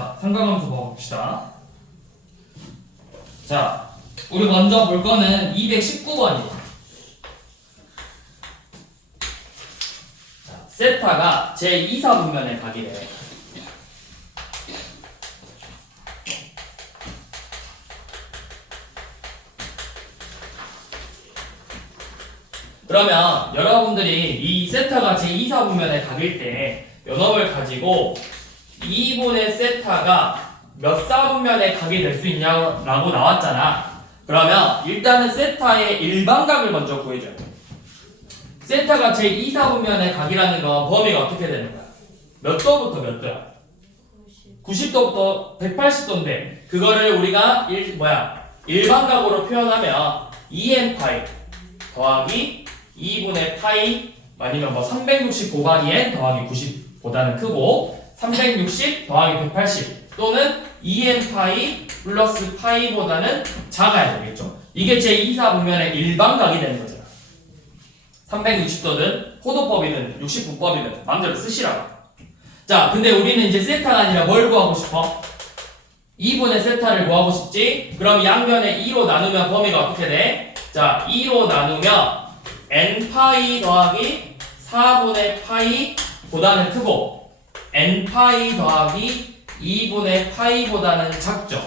자, 삼각함수 봐봅시다. 자, 우리 먼저 볼 거는 219번이에요. 자, 세타가 제2사분면에 가기래. 그러면 여러분들이 이 세타가 제2사분면에 가길 때 요놈을 가지고 2분의 세타가 몇 사분면에 가게 될 수 있냐라고 나왔잖아. 그러면 일단은 세타의 일반각을 먼저 구해줘야 돼. 세타가 제2사분면에 각이라는 건 범위가 어떻게 되는 거야? 몇 도부터 몇 도야? 90도부터 180도인데 그거를 우리가 일반각으로 표현하면 2n파이 더하기 2분의 파이 아니면 뭐 360 곱하기 n 더하기 90보다는 크고 360 더하기 180 또는 2n파이 플러스 파이보다는 작아야 되겠죠. 이게 제2사분면의 일반각이 되는 거잖아. 360도든 호도법이든 69법이든 마음대로 쓰시라고. 자, 근데 우리는 이제 세타가 아니라 뭘 구하고 싶어? 2분의 세타를 구하고 싶지? 그럼 양변에 2로 나누면 범위가 어떻게 돼? 자, 2로 나누면 n파이 더하기 4분의 파이보다는 크고 n파이 더하기 2분의 파이보다는 작죠.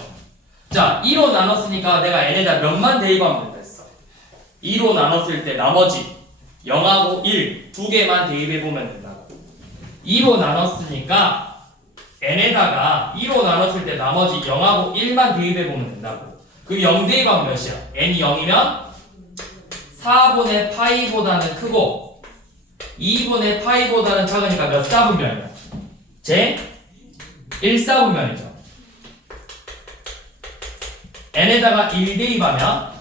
자, 2로 나눴으니까 내가 n에다 몇만 대입하면 된다 했어. 2로 나눴을 때 나머지 0하고 1 두 개만 대입해보면 된다고. 2로 나눴으니까 n에다가 2로 나눴을 때 나머지 0하고 1만 대입해보면 된다고. 그럼 0 대입하면 몇이야? n이 0이면 4분의 파이보다는 크고 2분의 파이보다는 작으니까 몇 사분면이야? 제 1사분면이죠. n에다가 1 대입하면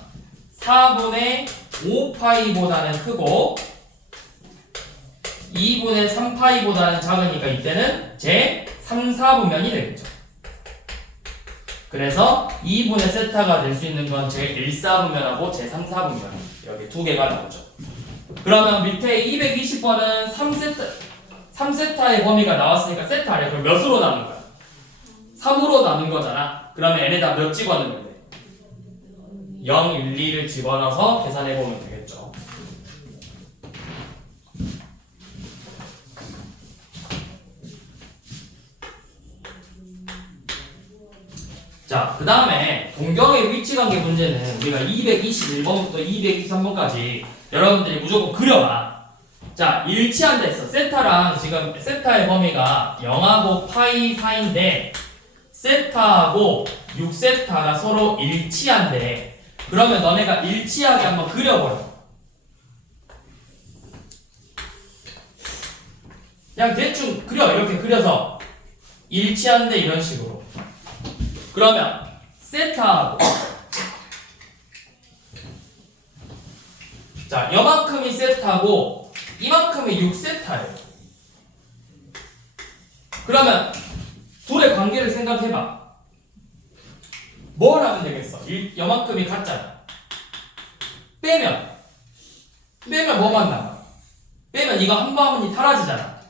4분의 5파이보다는 크고 2분의 3파이보다는 작으니까 이때는 제 3사분면이 되겠죠. 그래서 2분의 세타가 될 수 있는 건 제 1사분면하고 제 3사분면 여기 두 개가 나오죠. 그러면 밑에 220번은 3세타의 범위가 나왔으니까 세타 아니야. 그럼 몇으로 나눈 거야? 3으로 나눈 거잖아. 그러면 n에다 몇 집어넣으면 돼? 0, 1, 2를 집어넣어서 계산해보면 되겠죠. 자, 그 다음에 동경의 위치관계 문제는 우리가 221번부터 223번까지 여러분들이 무조건 그려봐. 자, 일치한다 했어. 세타랑 지금 세타의 범위가 0하고 파이 사이인데 세타하고 6세타가 서로 일치한대. 그러면 너네가 일치하게 한번 그려버려. 그냥 대충 그려. 이렇게 그려서 일치한데 이런 식으로. 그러면 세타하고 자, 요만큼이 세타고 이만큼이 6세타예요. 그러면 둘의 관계를 생각해봐. 뭘 하면 되겠어? 요만큼이 같잖아. 빼면 뭐만 남아? 빼면 이거 한 바구니 사라지잖아.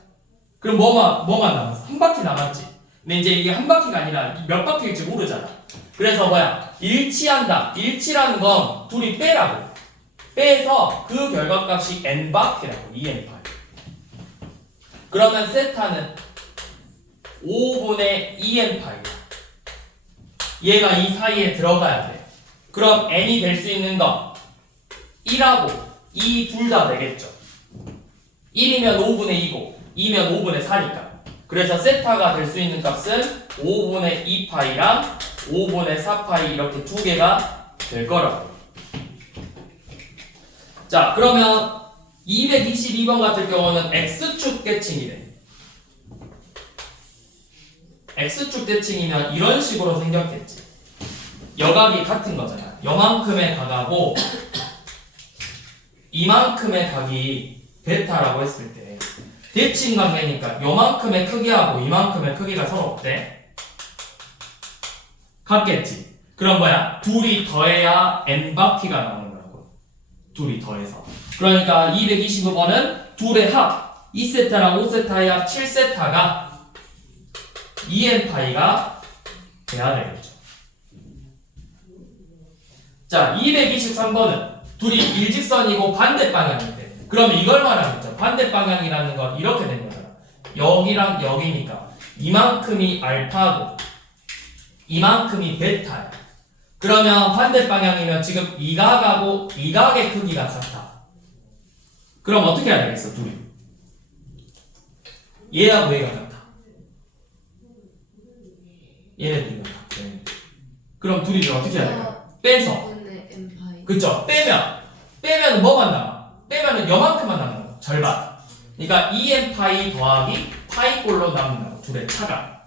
그럼 뭐만 남았어? 한 바퀴 남았지. 근데 이제 이게 한 바퀴가 아니라 몇 바퀴일지 모르잖아. 그래서 일치한다. 일치라는 건 둘이 빼라고. 빼서 그 결과값이 n바퀴라고. 2n파이. 그러면 세타는 5분의 2n파이. 얘가 이 사이에 들어가야 돼. 그럼 n이 될 수 있는 거 1하고 2 둘 다 되겠죠. 1이면 5분의 2고 2면 5분의 4니까. 그래서 세타가 될 수 있는 값은 5분의 2파이랑 5분의 4파이 이렇게 두 개가 될 거라고. 자, 그러면 222번 같은 경우는 x축 대칭이래. x축 대칭이면 이런 식으로 생겼겠지. 여각이 같은 거잖아. 요만큼의 각하고 이만큼의 각이 베타라고 했을 때 대칭 관계니까 요만큼의 크기하고 이만큼의 크기가 서로 어때? 같겠지. 그럼 둘이 더해야 n바퀴가 나오는 거라고. 둘이 더해서. 그러니까 225번은 둘의 합 2세타랑 5세타의 합 7세타가 2n파이가 돼야 되겠죠. 자, 223번은 둘이 일직선이고 반대 방향인데, 그러면 이걸 말하겠죠. 반대 방향이라는 건 이렇게 된 거잖아. 여기랑 여기니까 이만큼이 알파고 이만큼이 베타야. 그러면 반대 방향이면 지금 이각하고 이각의 크기가 같아. 그럼 어떻게 해야 되겠어, 둘이? 얘하고 얘가 같아. 얘네 둘이 같아. 네. 그럼 둘이 어떻게 해야 될까? 빼서. 그쵸? 빼면 뭐만 남아? 빼면은 요만큼만 남는 거. 절반. 그러니까 2n파이 더하기 파이꼴로 남는다고. 둘의 차가.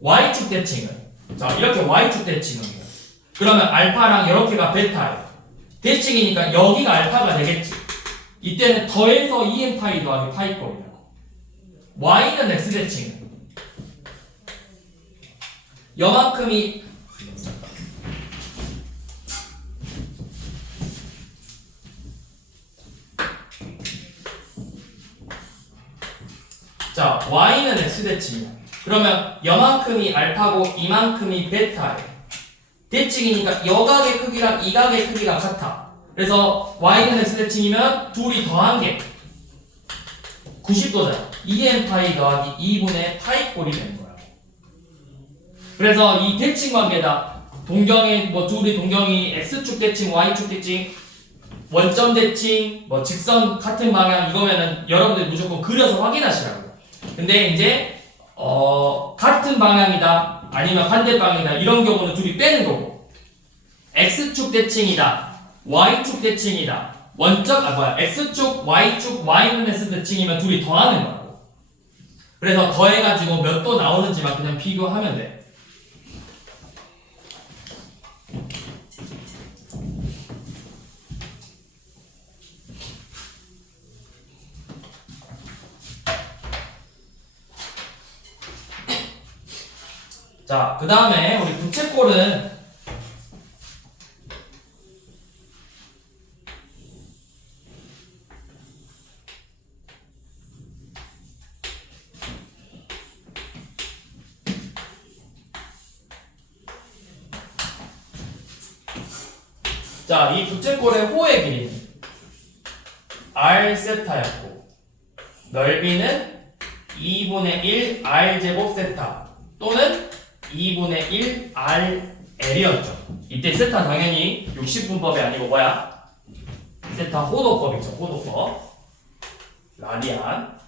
y축 대칭은, 자, 이렇게 y축 대칭은 해요. 그러면 알파랑 이렇게가 베타예요. 대칭이니까 여기가 알파가 되겠지. 이때는 더해서 2n파이 더하기 파이꼴이라고. y는 x대칭은 요만큼이 자, y는 x대칭이야. 그러면 요만큼이 알파고 이만큼이 베타예요. 대칭이니까 여각의 크기랑 이각의 크기가 같아. 그래서 y는 x대칭이면 둘이 더한 게 90도잖아. 2n파이 더하기 2분의 파이꼴이 되는 거야. 그래서 이 대칭 관계다. 동경의 뭐 둘이 동경이 x축 대칭, y축 대칭, 원점 대칭, 뭐 직선 같은 방향 이거면은 여러분들 무조건 그려서 확인하시라고요. 근데 이제 같은 방향이다 아니면 반대 방향이다 이런 경우는 둘이 빼는 거고, x축 대칭이다, y축 대칭이다, x축, y축, y는 x 대칭이면 둘이 더하는 거라고. 그래서 더해가지고 몇 도 나오는지만 그냥 비교하면 돼. 자, 그 다음에 우리 부채꼴은 자, 이 부채꼴의 호의 길이는 r 세타였고 넓이는 2분의 1 r 제곱 세타 또는 2분의 1 RL이었죠. 이때 세타 당연히 60분법이 아니고 뭐야? 세타 호도법이죠. 호도법. 라디안.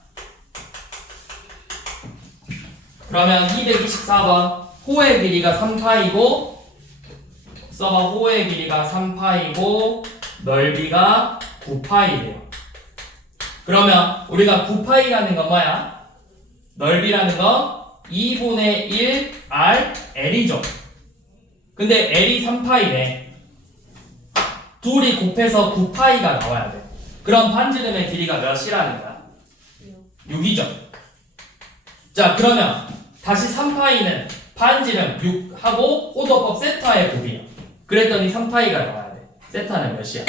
그러면 224번 호의 길이가 3파이고 써봐. 호의 길이가 3파이고 넓이가 9파이래요. 그러면 우리가 9파이라는 건 뭐야? 넓이라는 건 2분의 1 RL이죠. 근데 L이 3파이네. 둘이 곱해서 9파이가 나와야 돼. 그럼 반지름의 길이가 몇이라는 거야? 6이죠. 자, 그러면 다시 3파이는 반지름 6하고 호도법 세타의 곱이야. 그랬더니 3파이가 나와야 돼. 세타는 몇이야?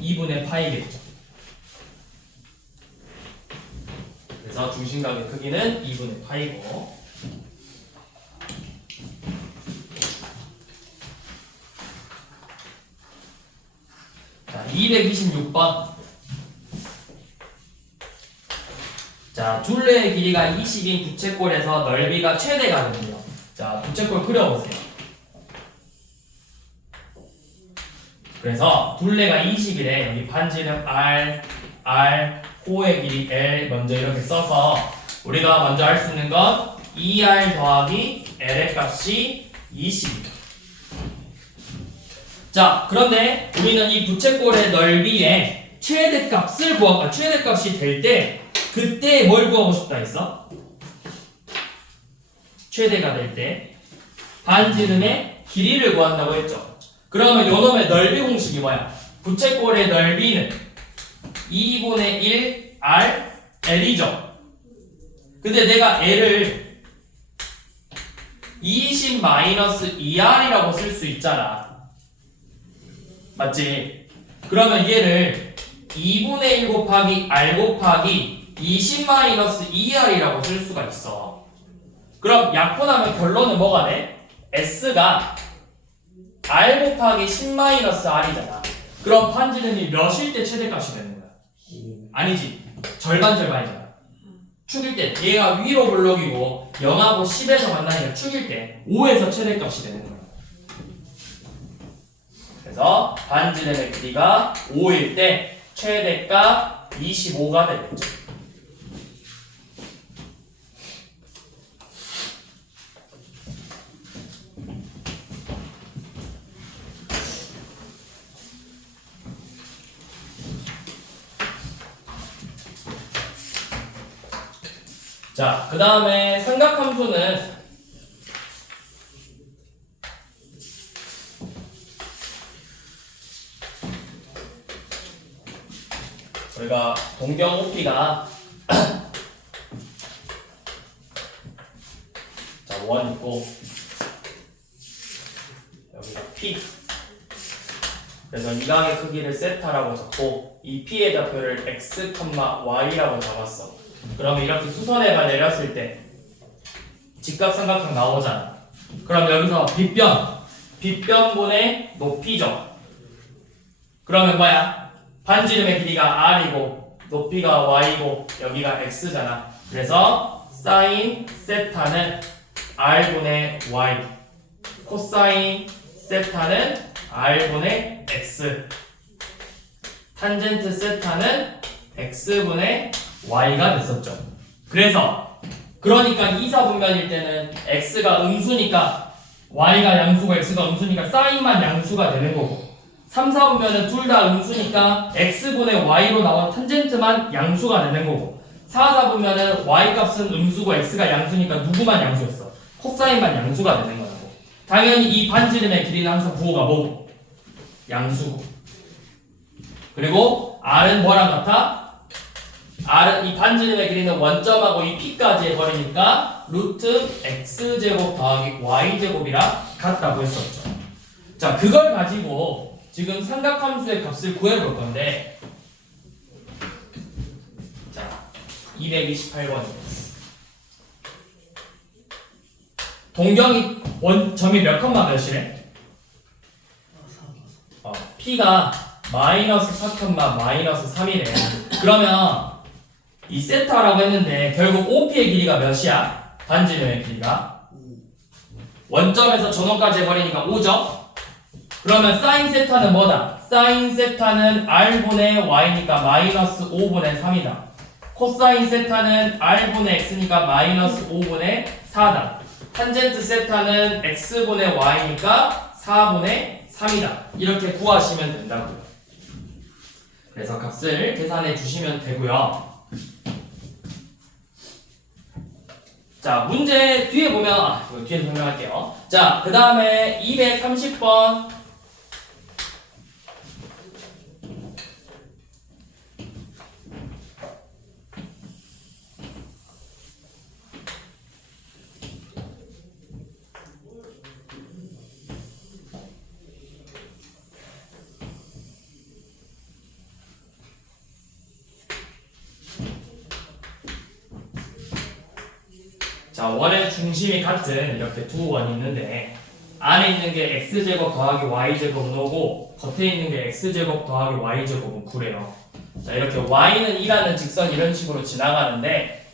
2분의 파이겠죠. 그래서 중심각의 크기는 2분의 파이고, 자, 226번. 자, 둘레의 길이가 20인 부채꼴에서 넓이가 최대가거든요. 자, 부채꼴 그려보세요. 그래서 둘레가 20이래. 여기 반지름 R, 호의 길이 L 먼저 이렇게 써서 우리가 먼저 할 수 있는 건 2R 더하기 L의 값이 20입니다. 자, 그런데 우리는 이 부채꼴의 넓이의 최대값을 최대값이 될 때 그때 뭘 구하고 싶다 했어? 최대가 될 때 반지름의 길이를 구한다고 했죠. 그러면 요놈의 넓이 공식이 뭐야? 부채꼴의 넓이는 2분의 1 R L이죠. 근데 내가 L을 20-2R이라고 쓸 수 있잖아. 맞지? 그러면 얘를 2분의 1 곱하기 R 곱하기 20-2R이라고 쓸 수가 있어. 그럼 약분하면 결론은 뭐가 돼? S가 R 곱하기 10-R이잖아. 그럼 반지름이 몇일 때 최대값이 되는 거야? 아니지. 절반이잖아. 축일 때 얘가 위로 블록이고 0하고 10에서 만나니까 축일 때 5에서 최대값이 되는 거야. 그래서 반지름의 길이가 5일 때 최대값 25가 되겠죠. 자, 그 다음에 삼각함수는 저희가 동경 OP가 자, 1 있고 여기가 P 그래서 이 각의 크기를 세타라고 적고 이 P의 좌표를 X, Y라고 잡았어. 그러면 이렇게 수선해가 내렸을 때 직각삼각형 나오잖아. 그럼 여기서 빗변분의 높이죠. 그러면 뭐야? 반지름의 길이가 R이고 높이가 Y고 여기가 X잖아. 그래서 사인 세타는 R분의 Y, 코사인 세타는 R분의 X, 탄젠트 세타는 X분의 Y가 됐었죠. 그러니까 이사분면일 때는 X가 음수니까 Y가 양수고 X가 음수니까 사인만 양수가 되는 거고 3사분면은 둘 다 음수니까 X분의 Y로 나온 탄젠트만 양수가 되는 거고 4사분면은 Y 값은 음수고 X가 양수니까 누구만 양수였어? 코사인만 양수가 되는 거라고. 당연히 이 반지름의 길이는 항상 부호가 뭐고? 양수고. 그리고 R은 뭐랑 같아? R은 이 반지름의 길이는 원점하고 이 P까지 해버리니까 루트 X제곱 더하기 Y제곱이랑 같다고 했었죠. 자, 그걸 가지고 지금 삼각함수의 값을 구해볼 건데 자, 228번입니다. 동경이 점이 몇 컴마 몇이래? P가 마이너스 4 컴마 마이너스 3이래. 그러면 이 세타라고 했는데 결국 OP의 길이가 몇이야? 반지름의 길이가 원점에서 전원까지 해버리니까 5죠? 그러면 사인 세타는 뭐다? 사인 세타는 R분의 Y니까 마이너스 5분의 3이다. 코사인 세타는 R분의 X니까 마이너스 5분의 4다. 탄젠트 세타는 X분의 Y니까 4분의 3이다. 이렇게 구하시면 된다고요. 그래서 값을 계산해 주시면 되고요. 자, 문제 뒤에 보면 이거 뒤에서 설명할게요. 자, 그 다음에 230번 자, 원의 중심이 같은 이렇게 두 원이 있는데 안에 있는 게 x제곱 더하기 y제곱은 5고 겉에 있는 게 x제곱 더하기 y제곱은 9래요. 자, 이렇게 y는 2라는 직선이 이런 식으로 지나가는데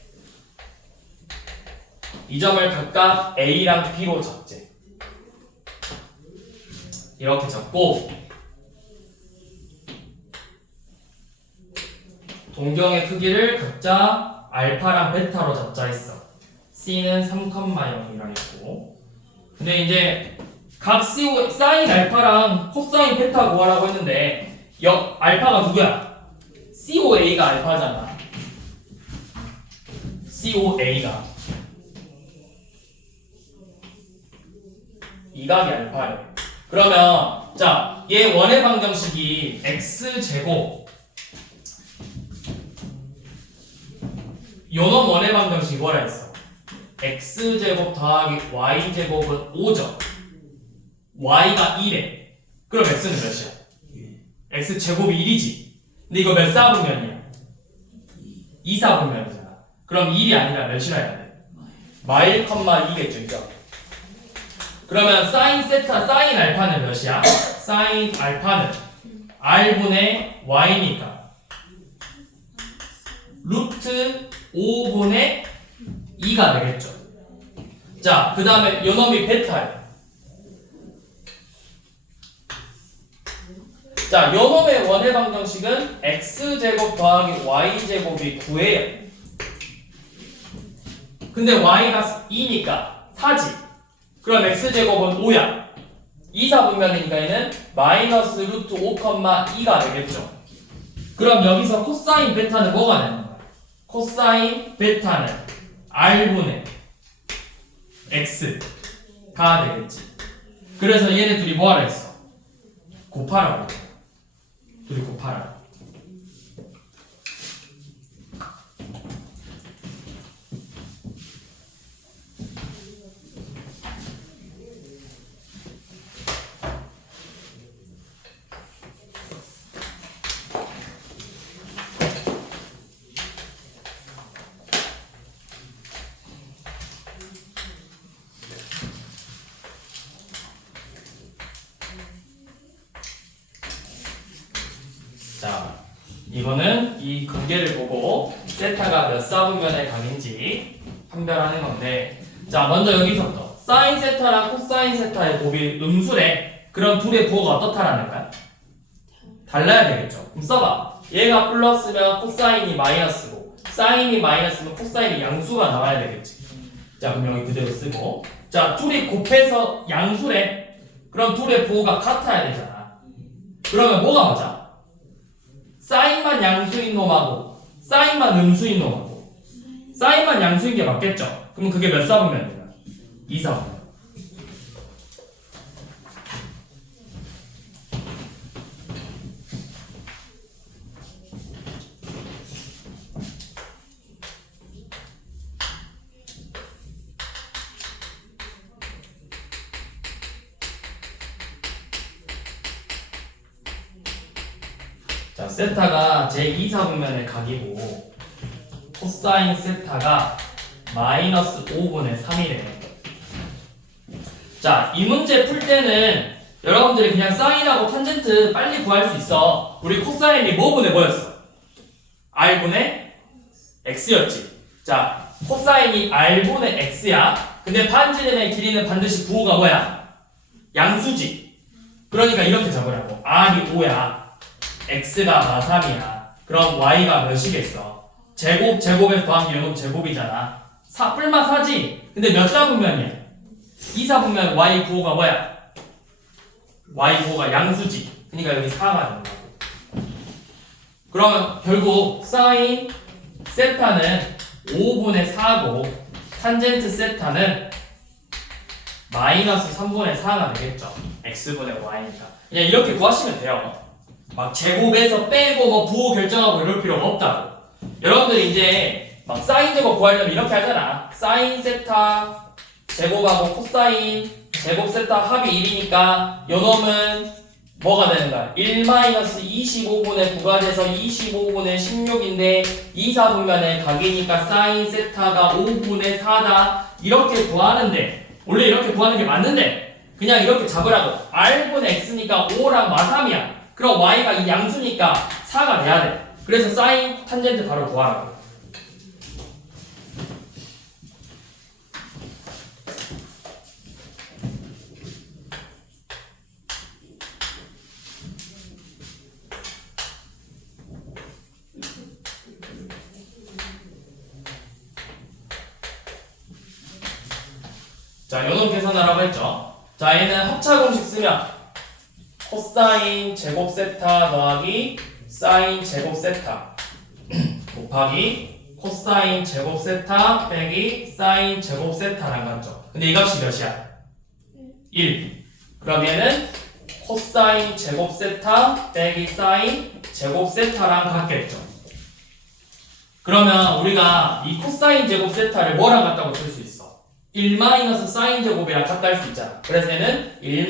이 점을 각각 a랑 b로 적재. 이렇게 적고 동경의 크기를 각자 알파랑 베타로 잡자 했어. C는 3,0이랑 있고 근데 이제 각 사인 알파랑 코사인 베타 구하라고 했는데 알파가 누구야? COA가 알파잖아. COA가 이 각이 알파래. 그러면 자, 얘 원의 방정식이 x제곱 요놈 원의 방정식이 뭐라 했어? x제곱 더하기 y제곱은 5죠. y가 1에 그럼 x는 몇이야? x제곱이 1이지. 근데 이거 몇 사분면이야? 2사분면이잖아. 그럼 1이 아니라 몇이라 해야 돼? 마일 컴마 2겠죠, 이죠? 그러면 사인 세타, 사인 알파는 몇이야? 사인 알파는 r분의 y니까 루트 5분의 2가 되겠죠. 자, 그 다음에 요놈이 베타예요. 자, 요놈의 원의 방정식은 x제곱 더하기 y제곱이 9예요. 근데 y가 2니까 4지. 그럼 x제곱은 5야. 2사분면이니까 얘는 마이너스 루트 5,2가 되겠죠. 그럼 여기서 코사인 베타는 뭐가 되는 거야? 코사인 베타는 r분의 x가 되겠지. 그래서 얘네 둘이 뭐하라 했어? 곱하라고. 둘이 곱하라. 자, 이거는 이 관계를 보고 세타가 몇 사분면의 각인지 판별하는 건데, 자, 먼저 여기서부터 사인 세타랑 코사인 세타의 곱이 음수래. 그럼 둘의 부호가 어떻다라는 거야? 달라야 되겠죠. 그럼 써봐. 얘가 플러스면 코사인이 마이너스고, 사인이 마이너스면 코사인이 양수가 나와야 되겠지. 자, 그럼 여기 그대로 쓰고, 자, 둘이 곱해서 양수래. 그럼 둘의 부호가 같아야 되잖아. 그러면 뭐가 맞아? 사인만 양수인 놈하고 사인만 음수인 놈하고 사인만 양수인 게 맞겠죠? 그럼 그게 몇 사분면이야? 2사분면. 자, 세타가 제2사분면의 각이고 코사인 세타가 마이너스 5분의 3이래. 자, 이 문제 풀 때는 여러분들이 그냥 사인하고 탄젠트 빨리 구할 수 있어. 우리 코사인이 뭐분의 뭐였어? r분의 x였지. 자, 코사인이 r분의 x야. 근데 반지름의 길이는 반드시 부호가 뭐야? 양수지. 그러니까 이렇게 잡으라고. r이 5야. x가 마3이야. 그럼 y가 몇이겠어? 제곱에서 더한 게 요놈 제곱이잖아. 뿔마 4지? 근데 몇 사분면이야? 2사분면 y 부호가 뭐야? y 부호가 양수지. 그러니까 여기 4가 되는 거고. 그러면 결국 사인 세타는 5분의 4고 탄젠트 세타는 마이너스 3분의 4가 되겠죠. x분의 y니까. 그냥 이렇게 구하시면 돼요. 막 제곱에서 빼고 뭐 부호 결정하고 이럴 필요가 없다고. 여러분들이 이제 막 사인 제곱 구하려면 이렇게 하잖아. 사인 세타 제곱하고 코사인 제곱 세타 합이 1이니까 요놈은 뭐가 되는 거야? 1-25분의 9가 돼서 25분의 16인데 2사분면의 각이니까 사인 세타가 5분의 4다. 이렇게 구하는데 원래 이렇게 구하는 게 맞는데 그냥 이렇게 잡으라고. r분의 x니까 5랑 마3이야. 그럼 y가 이 양수니까 4가 돼야 돼. 그래서 사인 탄젠트 바로 구하라고. 자, 요놈 계산하라고 했죠. 자, 얘는 합차 공식 쓰면 코사인 제곱 세타 더하기 사인 제곱 세타 곱하기 코사인 제곱 세타 빼기 사인 제곱 세타랑 같죠. 근데 이 값이 몇이야? 1. 그럼 얘는 코사인 제곱 세타 빼기 사인 제곱 세타랑 같겠죠. 그러면 우리가 이 코사인 제곱 세타를 뭐랑 같다고 쓸 수 있어? 1 사인 제곱이랑 같다 할 수 있잖아. 그래서 얘는 1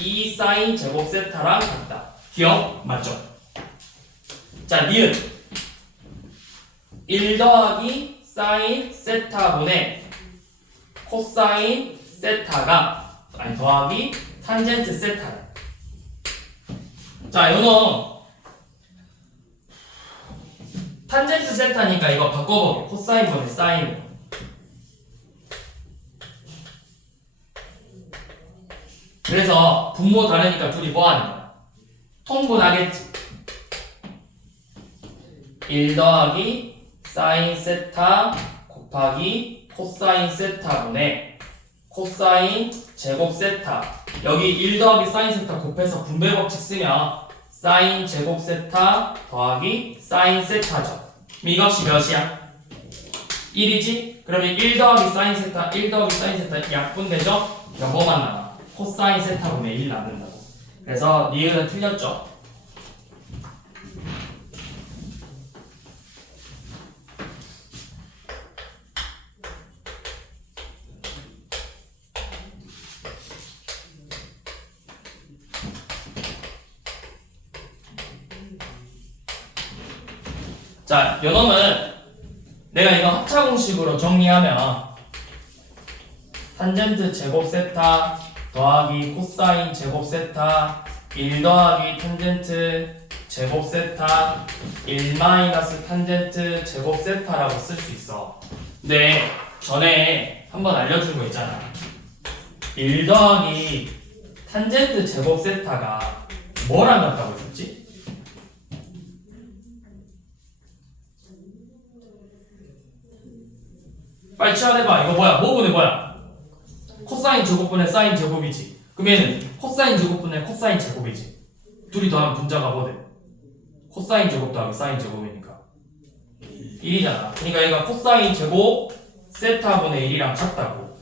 2 사인 제곱 세타랑 같다. 기억? 맞죠? 자, 니은 1 더하기 사인 세타분의 코사인 세타가 아니 더하기 탄젠트 세타래. 자, 요놈 탄젠트 세타니까 이거 바꿔보게. 코사인분의 사인으로. 그래서 분모 다르니까 둘이 뭐하는 거야? 통분하겠지. 1 더하기 사인 세타 곱하기 코사인 세타분의 코사인 제곱 세타. 여기 1 더하기 사인 세타 곱해서 분배 법칙 쓰면 사인 제곱 세타 더하기 사인 세타죠. 이것이 몇이야? 1이지? 그러면 1 더하기 사인 세타, 1 더하기 사인 세타 약분되죠? 그러니까 뭐만 남아? 코사인 세타분의 1 남는다고. 그래서 니은은 틀렸죠? 자, 요놈은 내가 이거 합차 공식으로 정리하면 탄젠트 제곱 세타 더하기 코사인 제곱 세타 1 더하기 탄젠트 제곱 세타 1 마이너스 탄젠트 제곱 세타라고 쓸 수 있어. 근데 전에 한번 알려준 거 있잖아. 1 더하기 탄젠트 제곱 세타가 뭐랑 같다고 했었지? 빨리 치환해봐. 이거 뭐야? 뭐분의 뭐야? 코사인 제곱분의 사인 제곱이지. 그럼 얘는 코사인 제곱분의 코사인 제곱이지. 둘이 더하면 분자가 뭐 돼? 코사인 제곱 더하기 사인 제곱이니까 1이잖아. 그러니까 얘가 코사인 제곱 세타분의 1이랑 같다고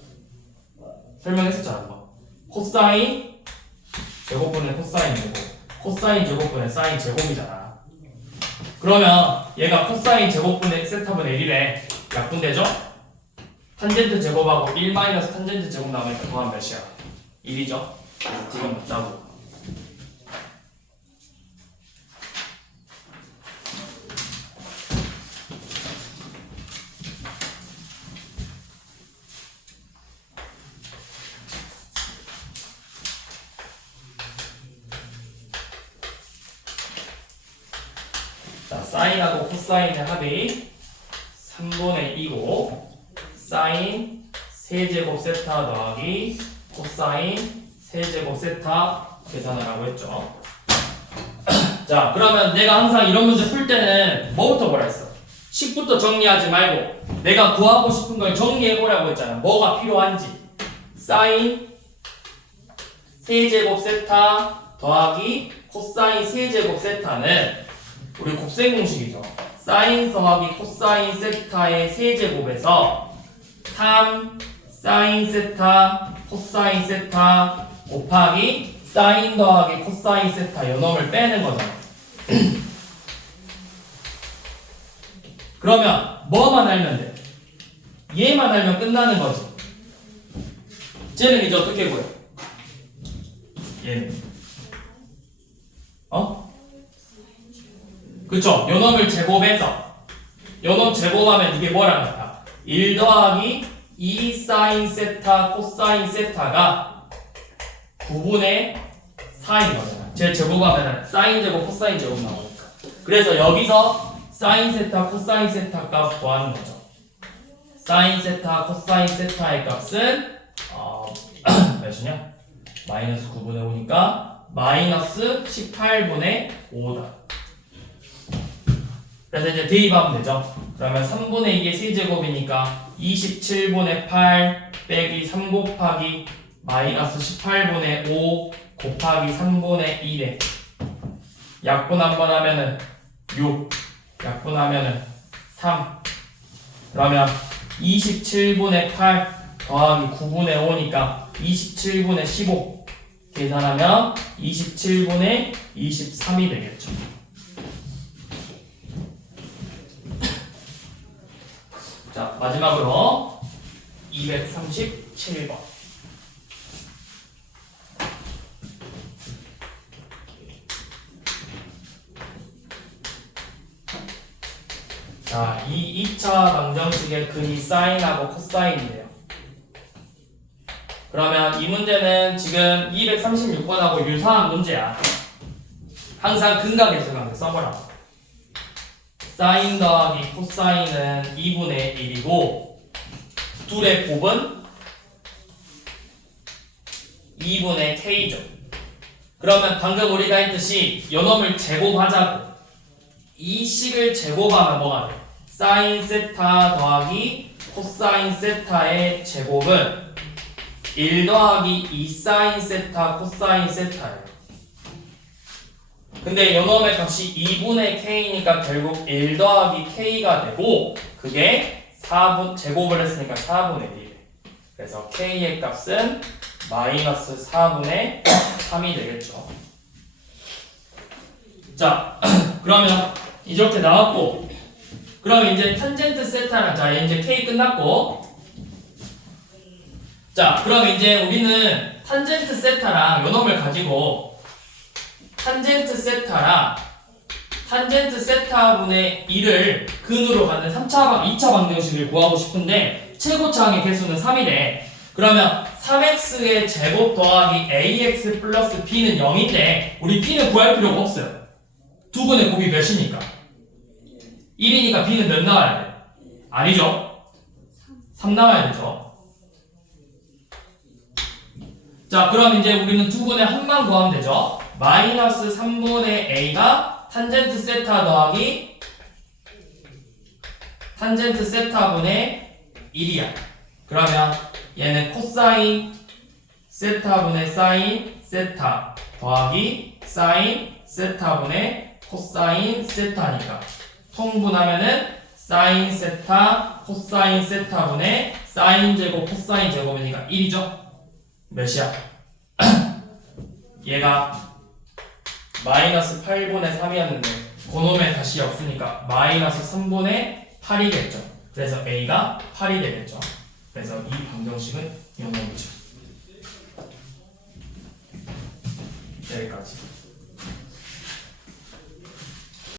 설명했었잖아. 뭐. 코사인 제곱분의 코사인 제곱, 코사인 제곱분의 사인 제곱이잖아. 그러면 얘가 코사인 제곱분의 세타분의 1이래. 약분되죠? 탄젠트 제곱하고 1 마이너스 탄젠트 제곱 나오니까 더하면 몇이야? 1이죠? 지금 맞다고. 자, 사인하고 코사인의 합이 3분의 2고 사인 세제곱 세타 더하기 코사인 세제곱 세타 계산을 하고 했죠. 자, 그러면 내가 항상 이런 문제 풀 때는 뭐부터 보라 했어? 식부터 정리하지 말고 내가 구하고 싶은 걸 정리해보라고 했잖아. 뭐가 필요한지. 사인 세제곱 세타 더하기 코사인 세제곱 세타는 우리 곱셈 공식이죠. 사인 더하기 코사인 세타의 세제곱에서 3 사인 세타 코사인 세타 곱하기 사인 더하기 코사인 세타 요놈을 빼는 거잖아. 그러면 뭐만 알면 돼? 얘만 알면 끝나는 거지. 쟤는 이제 어떻게 구해? 얘는 그쵸? 요놈을 제곱해서 요놈 제곱하면 이게 뭐랑 같아? 1 더하기 2 사인 세타 코사인 세타가 9분의 4인 거잖아. 제 제곱하면 사인 제곱 코사인 제곱 나오니까. 그래서 여기서 사인 세타 코사인 세타 값 구하는 거죠. 사인 세타 코사인 세타의 값은 몇이냐? 마이너스 9분의 5니까 마이너스 18분의 5다. 그래서 이제 대입하면 되죠. 그러면 3분의 2의 세제곱이니까 27분의 8 빼기 3 곱하기 마이너스 18분의 5 곱하기 3분의 1에 약분 한번 하면은 6 약분하면은 3 그러면 27분의 8 더하기 9분의 5니까 27분의 15 계산하면 27분의 23이 되겠죠. 자, 마지막으로 237번. 자, 이 2차 방정식의 근이 사인하고 코사인이래요. 그러면 이 문제는 지금 236번하고 유사한 문제야. 항상 근각계수관계 써보라. 사인 더하기 코사인은 2분의 1이고 둘의 곱은 2분의 k죠. 그러면 방금 우리가 했듯이 요놈을 제곱하자고. 이 식을 제곱하면 뭐가 돼? 사인 세타 더하기 코사인 세타의 제곱은 1 더하기 2 사인 세타 코사인 세타예요. 근데 요놈의 값이 2분의 k니까 결국 1 더하기 k가 되고 그게 4분 제곱을 했으니까 4분의 1. 그래서 k의 값은 마이너스 4분의 3이 되겠죠. 자, 그러면 이렇게 나왔고, 그럼 이제 탄젠트 세타는 자 이제 k 끝났고, 자 그럼 이제 우리는 탄젠트 세타랑 요놈을 가지고 탄젠트 세타랑 탄젠트 세타분의 1을 근으로 가는 2차 방정식을 구하고 싶은데 최고차항의 개수는 3이래. 그러면 3x의 제곱 더하기 ax 플러스 b는 0인데 우리 b는 구할 필요가 없어요. 두 분의 곱이 몇이니까? 1이니까 b는 몇 나와야 돼? 아니죠? 3 나와야 되죠. 자 그럼 이제 우리는 두 분의 합만 구하면 되죠. 마이너스 3분의 a가 탄젠트 세타 더하기 탄젠트 세타분의 1이야. 그러면 얘는 코사인 세타분의 사인 세타 더하기 사인 세타분의 코사인 세타니까 통분하면은 사인 세타 코사인 세타분의 사인 제곱 코사인 제곱이니까 1이죠. 몇이야? 얘가 마이너스 8분의 3이었는데 그놈의 다시 없으니까 마이너스 3분의 8이겠죠. 그래서 a가 8이 되겠죠. 그래서 이 방정식은 이 놈이죠. 여기까지.